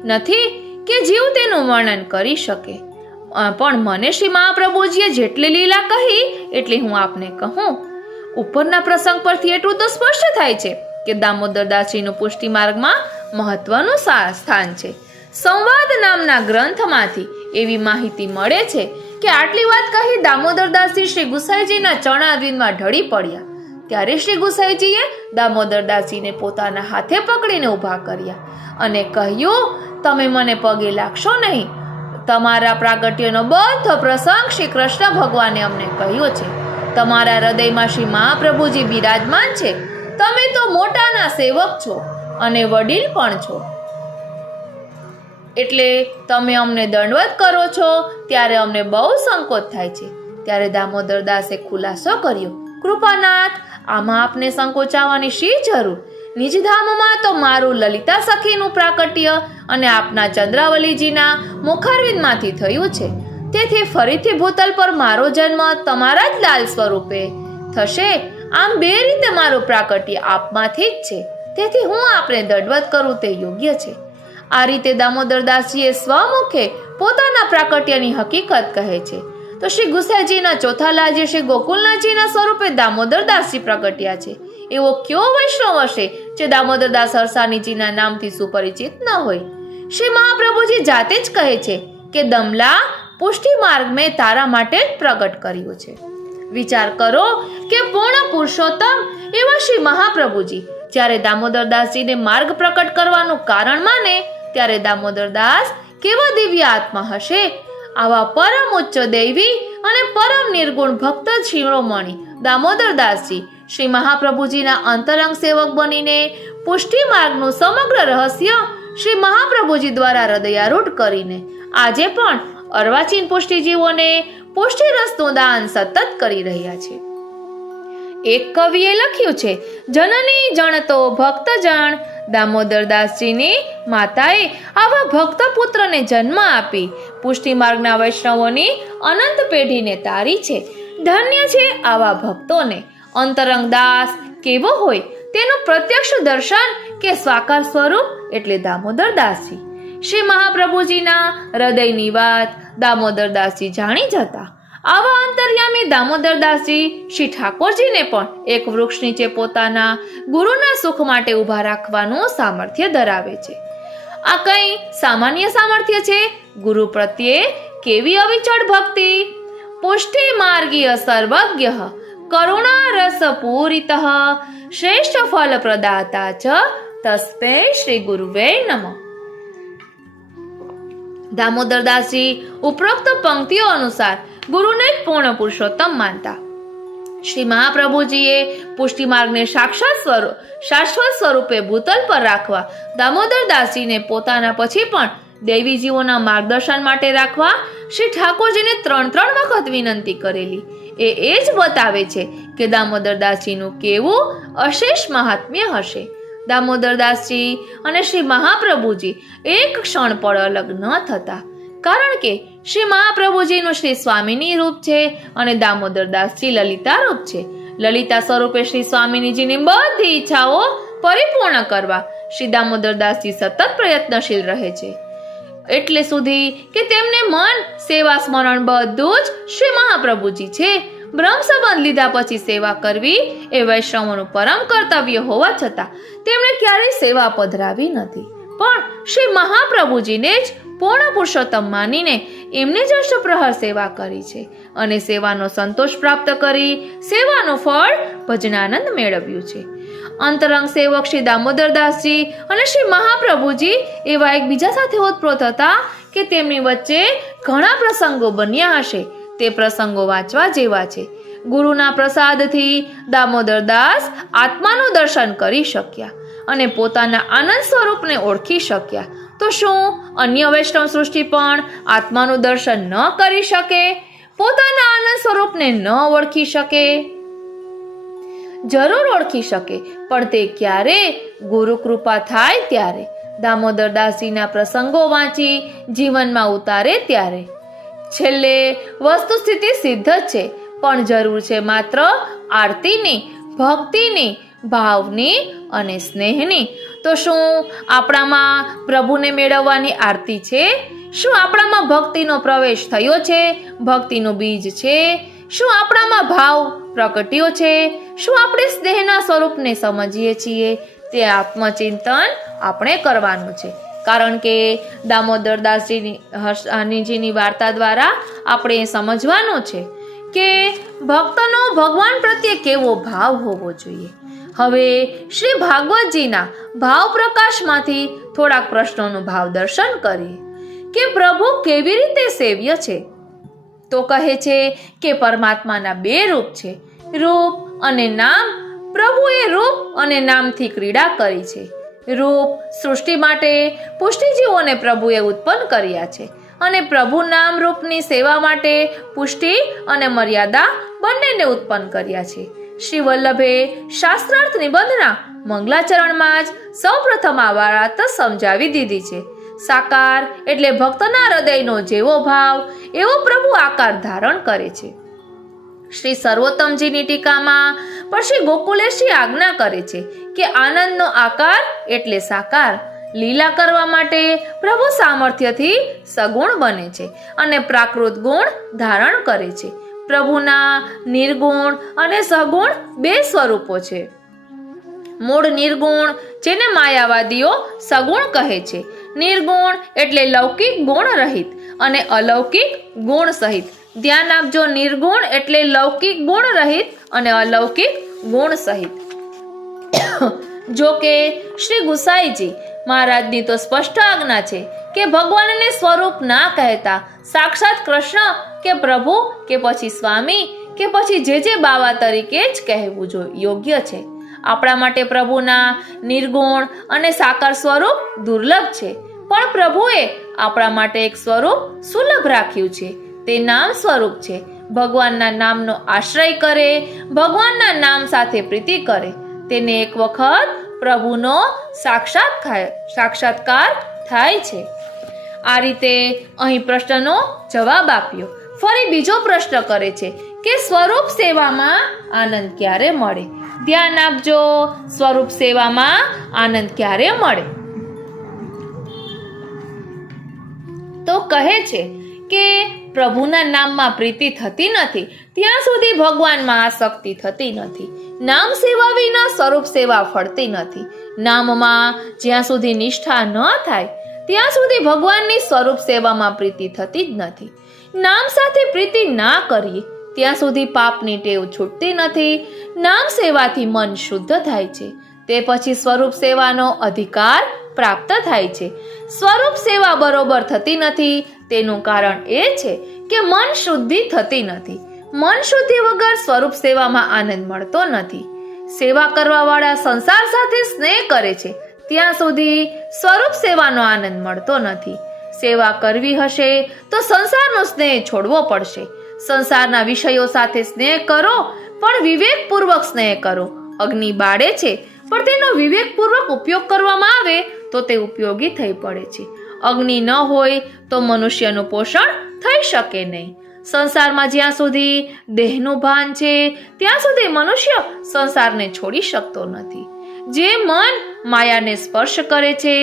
નથી કે જીવ તેનું વર્ણન કરી શકે. પણ મને શ્રી મહાપ્રભુજીએ જેટલી લીલા કહી એટલી હું આપને કહું. ઉપરના પ્રસંગ પરથી એટલું તો સ્પષ્ટ થાય છે કે દામોદરદાસજીનું પુષ્ટિ માર્ગમાં મહત્વનું સ્થાન છે. સંવાદ નામના ગ્રંથમાંથી એવી માહિતી મળે છે કે આટલી વાત કહી દામોદરદાસજી શ્રી ગુસાઈજીના ચરણારવિંદમાં ઢળી પડ્યા. ત્યારે શ્રી ગુસાઈજીએ દામોદરદાસજીને પોતાના હાથે પકડીને ઊભા કર્યા અને કહ્યું, તમે મને પગે લાગશો નહીં. તમારા પ્રાગટ્યનો બધો પ્રસંગ શ્રી કૃષ્ણ ભગવાને અમને કહ્યો છે. તમારા હૃદયમાં શ્રી મહાપ્રભુજી બિરાજમાન છે. તમે તો મોટાના સેવક છો અને વડીલ પણ છો, એટલે તમે અમને દંડવત કરો છો ત્યારે અમને બહુ સંકોચ થાય છે. ત્યારે દામોદરદાસે ખુલાસો કર્યો, કૃપાનાથ, આમાં આપને સંકોચાવાની શી જરૂર? નિજધામમાં તો મારું લલિતા સખીનું પ્રાકટ્ય અને આપના ચંદ્રાવલીજીના મુખારવિંદમાંથી થયું છે. તેથી ફરીથી ભૂતલ પર મારો જન્મ તમારા જ લાલ સ્વરૂપે થશે. આમ 2 રીતે મારું પ્રાકટ્ય આપમાંથી જ છે. તેથી હું આપને દંડવત કરું તે યોગ્ય છે. આ રીતે દામોદરદાસજીએ સ્વમુખે પોતાના પ્રાકટ્યની હકીકત કહે છે. તો શ્રી ગુસાઈજીના ચોથા લાલજી શ્રી ગોકુલનાથજીના સ્વરૂપે દામોદરદાસજી પ્રગટ્યા છે. એવો કયો વૈષ્ણવ હશે જે દામોદરદાસ હરસાણીજીના નામથી સુપરિચિત ન હોય? શ્રી મહાપ્રભુજી જાતે જ કહે છે કે દમલા, પુષ્ટિ માર્ગ મેં તારા માટે જ પ્રગટ કર્યો છે. વિચાર કરો કે પૂર્ણ પુરુષોત્તમ એવા શ્રી મહાપ્રભુજી જ્યારે દામોદરદાસજીને માર્ગ પ્રકટ કરવાનું કારણ માને ત્યારે દામોદરદાસ કેવા દિવ્ય આત્મા હશે? આવા પરમ ઉચ્ચ દૈવી અને પરમ નિર્ગુણ ભક્ત શિરોમણી દામોદરદાસજી શ્રી મહાપ્રભુજીના અંતરંગ સેવક બનીને પુષ્ટિ માર્ગનું સમગ્ર રહસ્ય શ્રી મહાપ્રભુજી દ્વારા હૃદયારૂઢ કરીને આજે પણ અર્વાચીન પુષ્ટિજીવોને પુષ્ટિ રસનું દાન સતત કરી રહ્યા છે. એક કવિએ લખ્યું છે, જનની જણતો ભક્ત જણ. દામોદરદાસજીની માતાએ આવા ભક્ત પુત્રને જન્મ આપી પુષ્ટિ માર્ગના વૈષ્ણવોની અનંત પેઢીને તારી છે. ધન્ય છે આવા ભક્તોને. અંતરંગ દાસ કેવો હોય તેનું પ્રત્યક્ષ દર્શન કે સ્વાકાર સ્વરૂપ એટલે દામોદર દાસજી. શ્રી મહાપ્રભુજીના હૃદયની વાત દામોદર દાસજી જાણી જતા. આવા અંતર્યામી દામોદર દાસજી શ્રી ઠાકોરજીને પણ એક વૃક્ષ નીચે પોતાના ગુરુના સુખ માટે ઊભા રાખવાનું સામર્થ્ય ધરાવે છે. આ કઈ સામાન્ય સામર્થ્ય છે? ગુરુ પ્રત્યે કેવી અવિચળ ભક્તિ! પુષ્ટિ માર્ગીય સર્વજ્ઞ કરુણા રસ પૂરિત શ્રેષ્ઠ ફલ પ્રદાતા ચ તસ્મે શ્રી ગુરુવે નમઃ. દામોદર દાસજી ઉપરોક્ત પંક્તિઓ અનુસાર ગુરુને જ પૂર્ણ પુરુષોત્તમ માનતા. શ્રી મહાપ્રભુજીએ પુષ્ટિ માર્ગને શાશ્વત સ્વરૂપે ભૂતલ પર રાખવા દામોદર દાસજીને પોતાના પછી પણ દૈવી જીવોના માર્ગદર્શન માટે રાખવા શ્રી ઠાકોરજીને 3 વખત વિનંતી કરેલી. એ જ બતાવે છે કે દામોદર દાસજીનું કેવું અશેષ મહાત્મ્ય હશે. દામોદર દાસજી અને શ્રી મહાપ્રભુજી એક ક્ષણ પણ અલગ ન થતા, કારણ કે શ્રી મહાપ્રભુજીનું શ્રી સ્વામીની રૂપ છે અને દામોદર દાસજી લલિતા રૂપ છે. લલિતા સ્વરૂપે શ્રી સ્વામીજીની બધી ઈચ્છાઓ પરિપૂર્ણ કરવા શ્રી દામોદર દાસજી સતત પ્રયત્નશીલ રહે છે, એટલે સુધી કે તેમને મન સેવા સ્મરણ બધું જ શ્રી મહાપ્રભુજી છે. બ્રહ્મ સંબંધ લીધા પછી સેવા કરવી એ વૈષ્ણવોનું પરમ કર્તવ્ય હોવા છતાં તેમણે ક્યારેય સેવા પધરાવી નથી, પણ શ્રી મહાપ્રભુજીને જ પૂર્ણ પુરુષોત્તમ માનીને એમને જ અષ્ટપ્રહર સેવા કરી છે અને સેવાનો સંતોષ પ્રાપ્ત કરી સેવાનું ફળ ભજનાનંદ મેળવ્યું છે. અંતરંગ સેવક શ્રી દામોદર દાસજી અને શ્રી મહાપ્રભુજી એવા એકબીજા સાથે ઓતપ્રોત હતા કે તેમની વચ્ચે ઘણા પ્રસંગો બન્યા હશે. તે પ્રસંગો વાંચવા જેવા છે. ગુરુના પ્રસાદથી દામોદર દાસ આત્માનું દર્શન કરી શક્યા અને પોતાના આનંદ સ્વરૂપને ઓળખી શક્યા. તો શું અન્ય વૈષ્ણવ સૃષ્ટિ પણ આત્માનું દર્શન ન કરી શકે? પોતાના આનંદ સ્વરૂપને ન ઓળખી શકે? જરૂર ઓળખી શકે, પણ તે ક્યારે? ગુરુ કૃપા થાય ત્યારે. દામોદર દાસજીના પ્રસંગો વાંચી જીવનમાં ઉતારે ત્યારે. છેલ્લે વસ્તુસ્થિતિ સિદ્ધ જ છે, પણ જરૂર છે માત્ર આરતીની, ભક્તિની, ભાવની અને સ્નેહની. તો શું આપણામાં પ્રભુને મેળવવાની આરતી છે? શું આપણામાં ભક્તિનો પ્રવેશ થયો છે? ભક્તિનું બીજ છે? શું આપણામાં ભાવ પ્રગટ્યો છે? શું આપણે સ્નેહના સ્વરૂપને સમજીએ છીએ? તે આત્મચિંતન આપણે કરવાનું છે, કારણ કે દામોદર દાસજીની વાર્તા દ્વારા આપણે સમજવાનું છે કે ભક્તનો ભગવાન પ્રત્યે કેવો ભાવ હોવો જોઈએ. હવે શ્રી ભાગવતજીના ભાવ પ્રકાશમાંથી થોડાક પ્રશ્નોનું ભાવ દર્શન કરીએ કે પ્રભુ કેવી રીતે સેવ્ય છે. તો કહે છે કે પરમાત્માના 2 રૂપ છે, રૂપ અને નામ. પ્રભુએ રૂપ અને નામથી ક્રીડા કરી છે. રૂપ સૃષ્ટિ માટે પુષ્ટિજીવોને પ્રભુએ ઉત્પન્ન કર્યા છે અને પ્રભુ નામ રૂપની સેવા માટે પુષ્ટિ અને મર્યાદા બંનેને ઉત્પન્ન કર્યા છે. શ્રી વલ્લભે શાસ્ત્રાર્થ નિબંધના મંગલાચરણમાં જ સૌપ્રથમ આ વાત સમજાવી દીધી છે. સાકાર એટલે ભક્તના હૃદયનો જેવો ભાવ એવો પ્રભુ આકાર ધારણ કરે છે. શ્રી સર્વોત્તમજીની ટીકામાં પણ શ્રી ગોકુલેશજી આજ્ઞા કરે છે કે આનંદનો આકાર એટલે સાકાર. લીલા કરવા માટે પ્રભુ સામર્થ્યથી સગુણ બને છે અને પ્રાકૃત ગુણ ધારણ કરે છે. પ્રભુના નિર્ગુણ અને સગુણ 2 સ્વરૂપો છે. મૂળ નિર્ગુણ, જેને માયાવાદીઓ સગુણ કહે છે. નિર્ગુણ એટલે લૌકિક ગુણ રહિત અને અલૌકિક ગુણ સહિત. ધ્યાન આપજો, નિર્ગુણ એટલે લૌકિક ગુણ રહિત અને અલૌકિક ગુણ સહિત. જો કે શ્રી ગુસાઈજી મહારાજની તો સ્પષ્ટ આજ્ઞા છે કે ભગવાનને સ્વરૂપ ના કહેતા સાક્ષાત કૃષ્ણ કે પ્રભુ કે પછી સ્વામી કે પછી જે બાવા તરીકે જ કહેવું યોગ્ય છે. આપણા માટે પ્રભુના નિર્ગુણ અને સાકાર સ્વરૂપ દુર્લભ છે, પણ પ્રભુએ આપણા માટે એક સ્વરૂપ સુલભ રાખ્યું છે. તે નામ સ્વરૂપ છે. ભગવાનના નામનો આશ્રય કરે, ભગવાનના નામ સાથે પ્રીતિ કરે, તેને એક વખત પ્રભુનો સાક્ષાત્કાર થાય છે. આ રીતે અહીં પ્રશ્નનો જવાબ આપ્યો. ફરી બીજો પ્રશ્ન કરે છે કે સ્વરૂપ સેવામાં આનંદ ક્યારે મળે? ધ્યાન આપજો, સ્વરૂપ સેવામાં આનંદ ક્યારે મળે? તો કહે છે કે પ્રભુના નામમાં પ્રીતિ થતી નથી ત્યાં સુધી ભગવાનમાં આસક્તિ થતી નથી. નામ સેવા વિના સ્વરૂપ સેવા ફળતી નથી. નામમાં જ્યાં સુધી નિષ્ઠા ન થાય ત્યાં સુધી ભગવાનની સ્વરૂપ સેવામાં પ્રીતિ થતી જ નથી. નામ સાથે પ્રીતિ ના કરીએ ત્યાં સુધી પાપની ટેવ છૂટતી નથી. નામ સેવાથી મન શુદ્ધ થાય છે, તે પછી સ્વરૂપ સેવાનો અધિકાર પ્રાપ્ત થાય છે. સ્વરૂપ સેવા બરોબર થતી નથી તેનું કારણ એ છે કે મન શુદ્ધિ થતી નથી. મન શુદ્ધિ વગર સ્વરૂપ સેવામાં આનંદ મળતો નથી. સેવા કરવાવાળા સંસાર સાથે સ્નેહ કરે છે ત્યાં સુધી સ્વરૂપ સેવાનો આનંદ મળતો નથી. સેવા કરવી હશે તો સંસારનો સ્નેહ છોડવો પડશે. સંસારના વિષયો સાથે સ્નેહ કરો પણ વિવેકપૂર્વક સ્નેહ કરો. અગ્નિ બાળે છે પણ તેનો વિવેકપૂર્વક ઉપયોગ કરવામાં આવે તો તે ઉપયોગી થઈ પડે છે. અગ્નિ ન હોય તો મનુષ્યનું પોષણ થઈ શકે નહીં. સંસારમાં જ્યાં સુધી દેહનું ભાન છે ત્યાં સુધી મનુષ્ય સંસારને છોડી શકતો નથી. જે મન માયાને સ્પર્શ કરે છે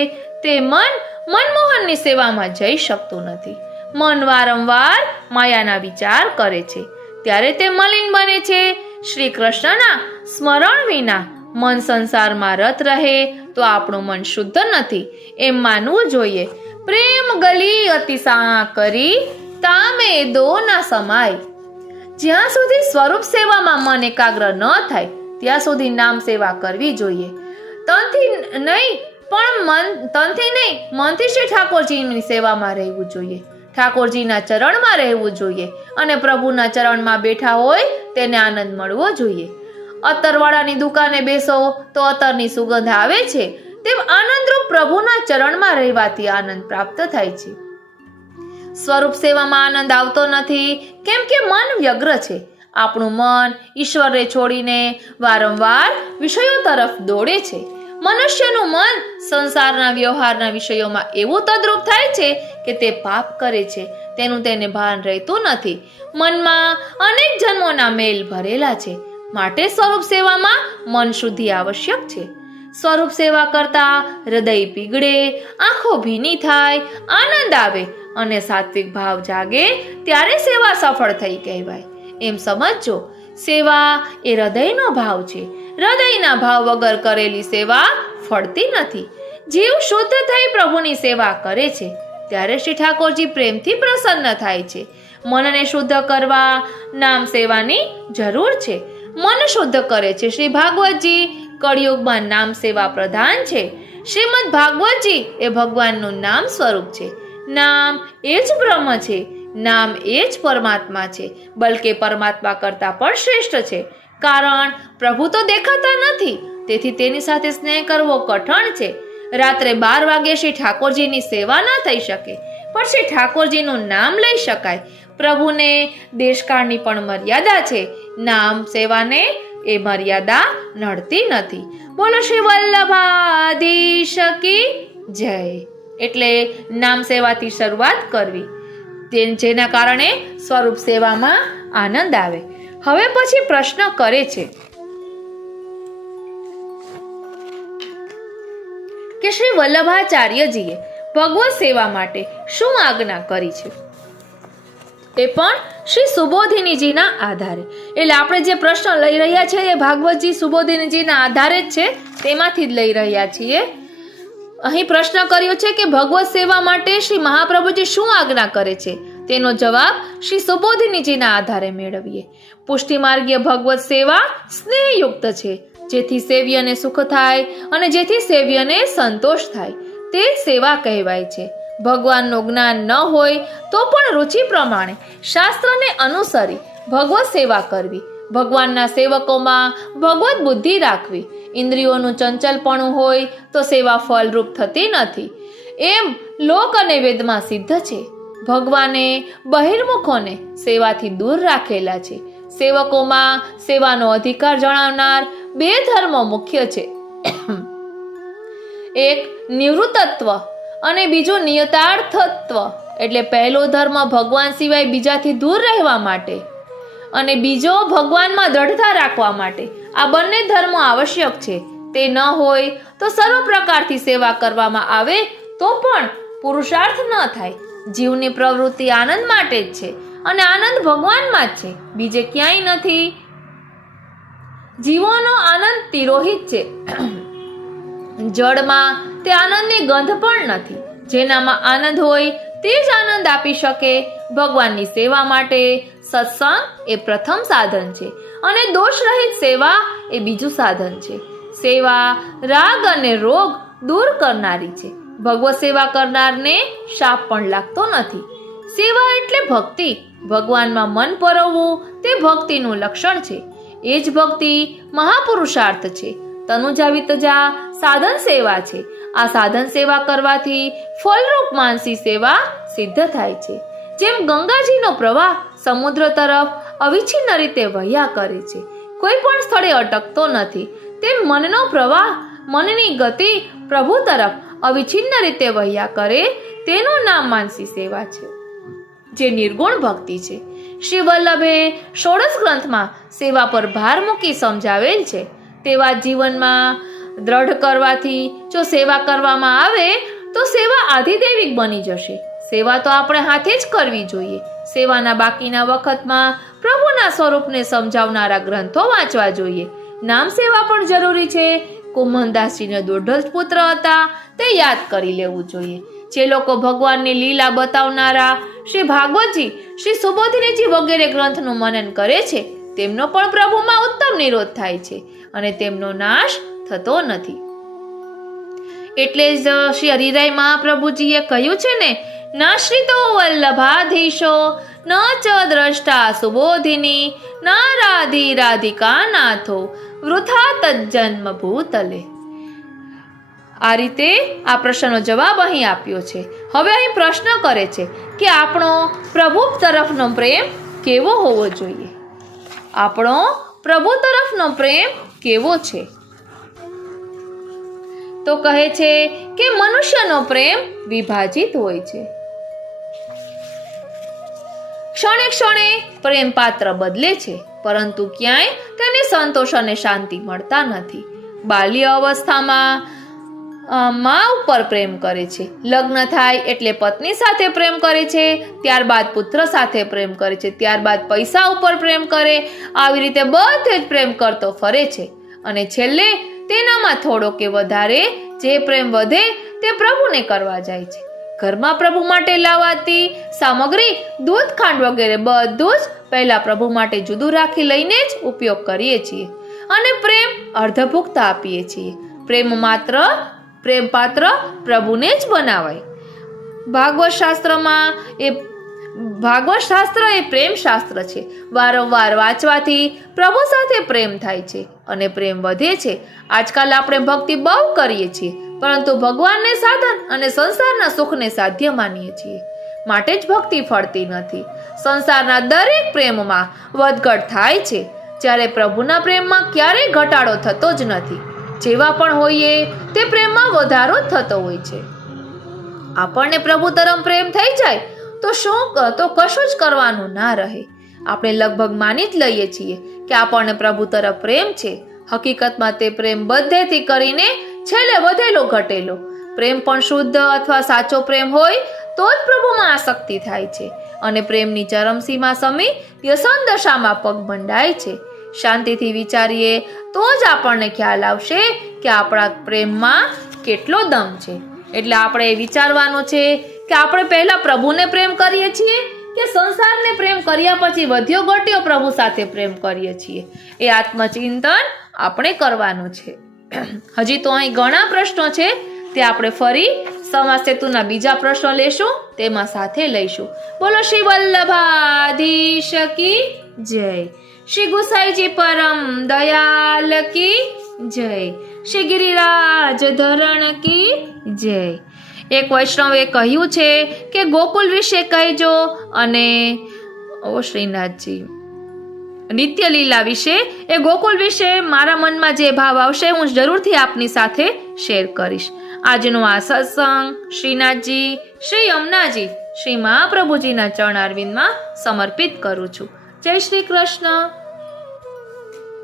તે મન મનમોહનની સેવામાં જઈ શકતું નથી. મન વારંવાર માયાના વિચાર કરે છે ત્યારે તે મલિન બને છે. શ્રી કૃષ્ણના સ્મરણ વિના મન સંસારમાં રત રહે તો આપણું મન શુદ્ધ નથી એમ માનવું જોઈએ. પ્રેમ ગલી અતિશા કરી તામે દો ના સમાય. જ્યાં સુધી સ્વરૂપ સેવામાં મન એકાગ્ર ન થાય ત્યાં સુધી નામ સેવા કરવી જોઈએ. તનથી નહીં મનથી શ્રી ઠાકોરજીની સેવામાં રહેવું જોઈએ. ઠાકોરજીના ચરણમાં રહેવું જોઈએ અને પ્રભુના ચરણમાં બેઠા હોય તેને આનંદ મળવો જોઈએ. અત્તરવાળાની દુકાને બેસો તો અત્તરની સુગંધ આવે છે તેમ આનંદરૂપ પ્રભુના ચરણમાં રહેવાથી આનંદ પ્રાપ્ત થાય છે. સ્વરૂપ સેવામાં આનંદ આવતો નથી કેમ કે મન વ્યગ્ર છે. આપણું મન ઈશ્વરને છોડીને વારંવાર વિષયો તરફ દોડે છે. મનુષ્યનું મન સંસારના વ્યવહારના વિષયોમાં એવું તદ્રુપ થાય છે કે તે પાપ કરે છે તેનું તેને ભાન રહેતું નથી. મનમાં અનેક જન્મોના મેલ ભરેલા છે માટે સ્વરૂપ સેવામાં મન શુદ્ધિ આવશ્યક છે. સ્વરૂપ સેવા કરતા હૃદય પીગળે, આંખો ભીની થાય, આનંદ આવે અને સાત્વિક ભાવ જાગે ત્યારે સેવા સફળ થઈ કહેવાય. એમ સમજજો, સેવા એ હૃદયનો ભાવ છે. હૃદયના ભાવ વગર કરેલી સેવા ફળતી નથી. જીવ શુદ્ધ થઈ પ્રભુની સેવા કરે છે ત્યારે શ્રી ઠાકોરજી પ્રેમથી પ્રસન્ન થાય છે. મનને શુદ્ધ કરવા નામ સેવાની જરૂર છે. મન શુદ્ધ કરે છે શ્રી ભાગવતજી. કળિયુગમાં નામ સેવા પ્રધાન છે. શ્રીમદ ભાગવતજી એ ભગવાનનું નામ સ્વરૂપ છે. નામ એ જ બ્રહ્મ છે. નામ એ જ પરમાત્મા છે. બલકે પરમાત્મા કરતા પણ શ્રેષ્ઠ છે. કારણ પ્રભુ તો દેખાતા નથી તેથી તેની સાથે સ્નેહ કરવો કઠણ છે. રાત્રે 12 વાગે શ્રી ઠાકોરજીની સેવા ન થઈ શકે પણ શ્રી ઠાકોરજીનું નામ લઈ શકાય. પ્રભુને દેશકાળની પણ મર્યાદા છે. નામ સેવાને એ મર્યાદા નડતી નથી. બોલો શ્રી વલ્લભાધીશ કી જય. એટલે નામ સેવાથી શરૂઆત કરવી જેના કારણે સ્વરૂપ સેવામાં આનંદ આવે. હવે પછી પ્રશ્ન કરે છે કે શ્રી વલ્લભાચાર્યજીએ ભગવત સેવા માટે શું આજ્ઞા કરી છે, એ પણ શ્રી સુબોધિનીજીના આધારે. એટલે આપણે જે પ્રશ્ન લઈ રહ્યા છીએ એ ભાગવતજી સુબોધિનીજીના આધારે જ છે, તેમાંથી જ લઈ રહ્યા છીએ. અહીં પ્રશ્ન કર્યો છે કે ભગવત સેવા માટે શ્રી મહાપ્રભુજી શું આજ્ઞા કરે છે. તેનો જવાબ શ્રી સુબોધિનીજીના આધારે મેળવીએ. પુષ્ટિ માર્ગીય ભગવત સેવા સ્નેહયુક્ત છે, જેથી સેવ્યને સુખ થાય અને જેથી સેવ્યને સંતોષ થાય તે જ સેવા કહેવાય છે. ભગવાનનું જ્ઞાન ન હોય તો પણ રુચિ પ્રમાણે શાસ્ત્રને અનુસરી ભગવત સેવા કરવી. ભગવાનના સેવકોમાં ભગવત બુદ્ધિ રાખવી. ઇન્દ્રિયોનું ચંચલપણું હોય તો સેવા ફલરૂપ થતી નથી, એમ લોક અને વેદમાં સિદ્ધ છે. ભગવાને બહિર્મુખોને સેવાથી દૂર રાખેલા છે. સેવકોમાં સેવાનો અધિકાર જણાવનાર 2 ધર્મો મુખ્ય છે. એક નિવૃત્તત્વ અને બીજું નિયતાર્થત્વ. એટલે પહેલો ધર્મ ભગવાન સિવાય બીજાથી દૂર રહેવા માટે અને બીજો ભગવાનમાં દ્રઢતા રાખવા માટે. આ બંને ધર્મો આવશ્યક છે. તે ન હોય તો સર્વ પ્રકારથી સેવા કરવામાં આવે તો પણ પુરુષાર્થ ન થાય. જીવની પ્રવૃત્તિ આનંદ માટે જ છે અને આનંદ ભગવાનમાં જ છે, બીજે ક્યાંય નથી. જીવોનો આનંદ તિરોહિત છે. જળમાં તે આનંદની ગંધ પણ નથી. જેનામાં આનંદ હોય તે જ આનંદ આપી શકે. ભગવાનની સેવા માટે સત્સંગ એ પ્રથમ સાધન છે અને દોષ રહિત સેવા એ બીજું સાધન છે. સેવા રાગ અને રોગ દૂર કરનારી છે. ભગવત સેવા કરનારને શાપ પણ લાગતો નથી. સેવા એટલે ભક્તિ. ભગવાનમાં મન પરોવવું તે ભક્તિનું લક્ષણ છે. એ જ ભક્તિ મહાપુરુષાર્થ છે. તનુજા વિતજા સાધન સેવા છે. આ સાધન સેવા કરવાથી ફલરૂપ માનસી સેવા સિદ્ધ થાય છે. જેમ ગંગાજીનો પ્રવાહ સમુદ્ર તરફ અવિચ્છિન્ન રીતે વહ્યા કરે છે, કોઈ પણ સ્થળે અટકતો નથી, તેમ મનનો પ્રવાહ, મનની ગતિ પ્રભુ તરફ અવિચ્છિન્ન રીતે વહ્યા કરે તેનું નામ માનસી સેવા છે, જે નિર્ગુણ ભક્તિ છે. શ્રી વલ્લભે ષોડશ ગ્રંથમાં સેવા પર ભાર મૂકી સમજાવેલ છે. તેવા જીવનમાં દ્રઢ કરવાથી જો સેવા કરવામાં આવે તો સેવા આધિદૈવિક બની જશે. સેવા તો આપણે હાથે જ કરવી જોઈએ. સેવાના બાકીના વખતમાં પ્રભુના સ્વરૂપને સમજાવનારા ગ્રંથો વાંચવા જોઈએ. નામ સેવા પણ જરૂરી છે. કુમનદાસજીને દોઢ પુત્ર હતા, તે યાદ કરી લેવું જોઈએ. જે લોકો ભગવાનની લીલા બતાવનારા શ્રી ભાગવતજી, શ્રી સુબોધિનીજી વગેરે ગ્રંથનું મનન કરે છે તેમનો પણ પ્રભુમાં ઉત્તમ નિરોધ થાય છે અને તેમનો નાશ થતો નથી. એટલે જ શ્રી હરિરાય મહાપ્રભુજીએ કહ્યું છે ને, નાશ્રિતો વલ્લભાધીશો ન ચ દ્રષ્ટા સુબોધિની ના રાધી રાધિકા નાથો વૃથા તજ્જન્મ ભૂતલે. આ રીતે આ પ્રશ્નનો જવાબ અહીં આપ્યો છે. હવે અહીં પ્રશ્ન કરે છે કે આપણો પ્રભુ તરફનો પ્રેમ કેવો હોવો જોઈએ. આપણો પ્રભુ તરફનો પ્રેમ કેવો છે? તો કહે છે કે મનુષ્યનો પ્રેમ વિભાજિત હોય છે. ક્ષણે ક્ષણે પ્રેમ પાત્ર બદલે છે, પરંતુ ક્યાંય તેને સંતોષ અને શાંતિ મળતા નથી. બાલ્ય અવસ્થામાં મા ઉપર પ્રેમ કરે છે, લગ્ન થાય એટલે પત્ની સાથે પ્રેમ કરે છે, ત્યારબાદ પુત્ર સાથે પ્રેમ કરે છે, ત્યારબાદ પૈસા ઉપર પ્રેમ કરે. આવી રીતે બધે જ પ્રેમ કરતો ફરે છે અને છેલ્લે તેનામાં થોડો કે વધારે જે પ્રેમ વધે તે પ્રભુને કરવા જાય છે. ઘરમાં પ્રભુ માટે લાવાતી સામગ્રી, દૂધ, ખાંડ વગેરે બધું જ પહેલા પ્રભુ માટે જુદું રાખી લઈને જ ઉપયોગ કરીએ છીએ અને પ્રેમ અર્ધભુક્ત આપીએ છીએ. પ્રેમ પાત્ર પ્રભુને જ બનાવાય. ભાગવત શાસ્ત્ર એ પ્રેમ શાસ્ત્ર છે. વારંવાર વાંચવાથી પ્રભુ સાથે પ્રેમ થાય છે અને પ્રેમ વધે છે. આજકાલ આપણે ભક્તિ બહુ કરીએ છીએ, પરંતુ ભગવાનને સાધન અને સંસારના સુખને સાધ્ય માનીએ છીએ, માટે જ ભક્તિ ફળતી નથી. સંસારના દરેક પ્રેમમાં વધઘટ થાય છે, જ્યારે પ્રભુના પ્રેમમાં ક્યારેય ઘટાડો થતો જ નથી. જેવા પણ હોઈએ તે પ્રેમમાં વધારો જ થતો હોય છે. આપણને પ્રભુ તરફ પ્રેમ થઈ જાય તો કશું જ કરવાનું ના રહે. આપણે લગભગ માની જ લઈએ છીએ કે આપણને પ્રભુ તરફ પ્રેમ છે. હકીકતમાં તે પ્રેમ બધેથી કરીને છેલ્લે વધેલો ઘટેલો પ્રેમ પણ શુદ્ધ અથવા સાચો પ્રેમ હોય તો જ પ્રભુમાં આસક્તિ થાય છે અને પ્રેમની ચરમસીમા સમી વ્યસન દશામાં પગ મંડાય છે. શાંતિથી વિચારીએ તો જ આપણને ખ્યાલ આવશે કે આપણા પ્રેમમાં કેટલો દમ છે. એટલે આપણે વિચારવાનું છે કે આપણે પહેલા પ્રભુને પ્રેમ કરીએ છીએ કે સંસારને પ્રેમ કર્યા પછી વધ્યો ઘટ્યો પ્રભુ સાથે પ્રેમ કરીએ છીએ. એ આત્મચિંતન આપણે કરવાનું છે. હજી તો અહીં ઘણા પ્રશ્નો છે, તે આપણે ફરી સમાજ સેતુના બીજા પ્રશ્નો લેશું, તેમાં સાથે લઈશું. બોલો શ્રી વલ્લભાધીશ કી જય. શ્રી ગુસાઈજી પરમ દયાલ કી જય. શ્રી ગિરિરાજ ધરણ કી જય. એક વૈષ્ણવે કહ્યું છે કે ગોકુલ વિશે કહેજો અને શ્રીનાથજી નિત્ય લીલા વિશે, એ ગોકુલ વિશે મારા મનમાં જે ભાવ આવશે હું જરૂરથી આપની સાથે શેર કરીશ. આજનો આ સત્સંગ શ્રીનાથજી, શ્રી યમુનાજી, શ્રી મહાપ્રભુજીના ચરણારવિંદમાં સમર્પિત કરું છું. જય શ્રી કૃષ્ણ.